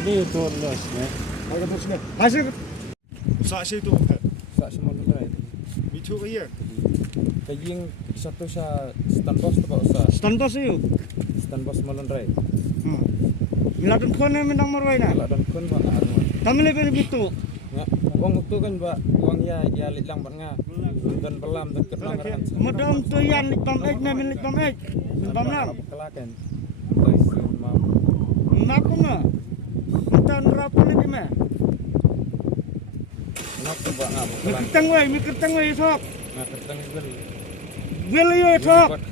Ini itu los, ne. Ada bosnya. Masih sak situ. Sak semua rai. Itu iya. Kaying satu sa standbos tu ba sa Standos iyo. standbos malon rai. Miladun ko na minang marway na. Wala don kun ba anu. Kami lebih bitu. Nga wang itu kan ba wang ya litlang ba nga. Dan belam dan ketlang ran. Madam tu yan litam ek na min litam ek. Litam na. Kelaken. Guys, mam. Naku na. Kita nerapu lagi me. Nak ba nga. Mikirtang way sok. Nah, ketang beli. Beli yo sok. Buat